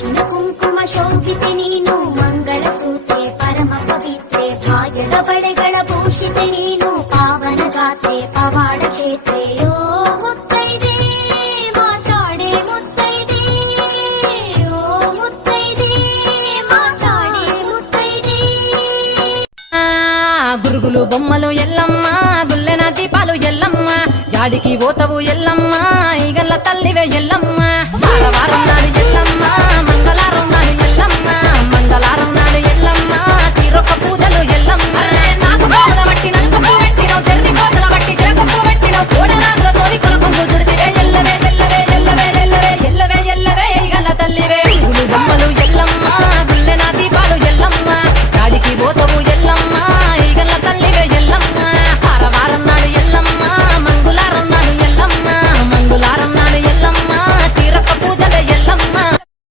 ಅರಿಶಿನ ಕುಂಕುಮ ಶೋಭಿತೆ ನೀನು ಮಂಗಳ ಸೂತೆ ಪರಮ ಪವಿತ್ರೆ ಭಾಗ್ಯದ ಬಳೆಗಳ ಭೂಷಿತೆ ನೀನು ಪಾವನ ಗಾತೆ ಪವಾಡ ಕ್ಷೇತ್ರೆಯೋ ಮುತ್ತೈದೆ ಮಾತಾಡೆ ಮುತ್ತೈದೆ ಓ ಮುತ್ತೈದೆ ಮಾತಾಡೆ ಮುತ್ತೈದೆ గురుగులు బొమ్మలు ఎల్లమ్మ గుల్లెన దీపాలు ఎల్లమ్మ జాడికి పోతవు ఎల్లమ్మ ఈగల్ల తల్లివే ఎల్లమ్మ వారం నాడు